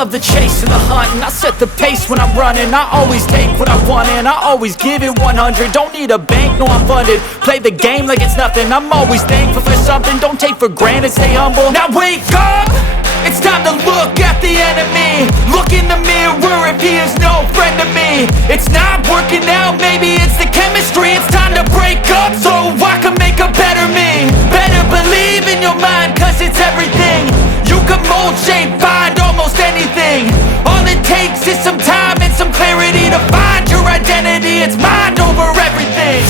love the chase and the hunt, and I set the pace when I'm running. I always take what I want and I always give it 100. Don't need a bank, no I'm funded. Play the game like it's nothing. I'm always thankful for something. Don't take for granted, stay humble. Now wake up, it's time to look at the enemy. Look in the mirror if he is no friend to me. It's not working out, maybe it's the chemistry. It's time to break up so I can make a better me. Better believe in your mind, cause it's everything. You can mold, shape, find almost anything. All it takes is some time and some clarity to find your identity. It's mind over everything.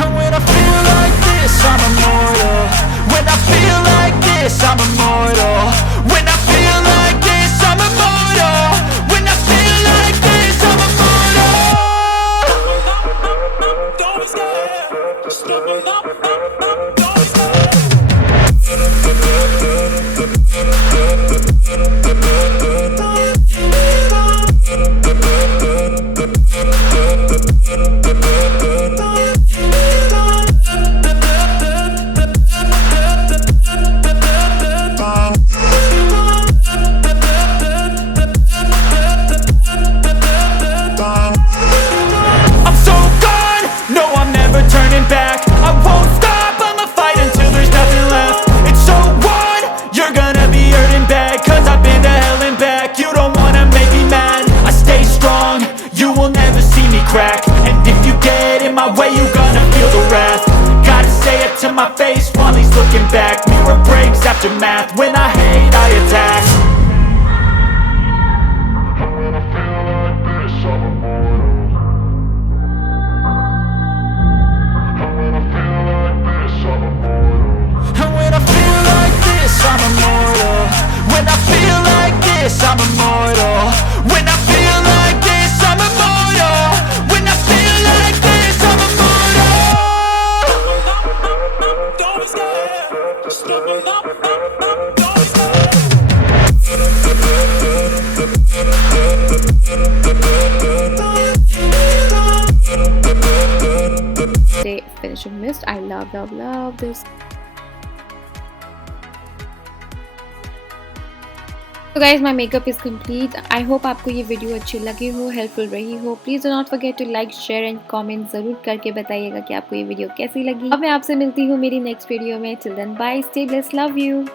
And when I feel like this, I'm immortal. When I feel like this, I'm immortal. When I feel like this, I'm immortal. When I feel like this, I'm immortal. Don't be scared. Just double up, don't be scared. And if you get in my way, you gonna feel the wrath. Gotta say it to my face while he's looking back. Mirror breaks after math. When I hate, I attack. And when I feel like this, I'm immortal. And when I feel like this, I'm immortal. And when I feel like this, I'm immortal. When I feel like this, I'm immortal. When I feel like this, I'm immortal. When I feel like this, I'm immortal. Don't be scared. Just double up, don't be scared. They finishing mist. I love this. So guys, my makeup is complete. I hope आपको ये video अच्छी लगी हो, helpful रही हो. Please do not forget to like, share and comment. ज़रूर करके बताइएगा कि आपको ये वीडियो कैसी लगी. अब मैं आपसे मिलती हूँ मेरी नेक्स्ट वीडियो में. Till then, bye, stay blessed, love you.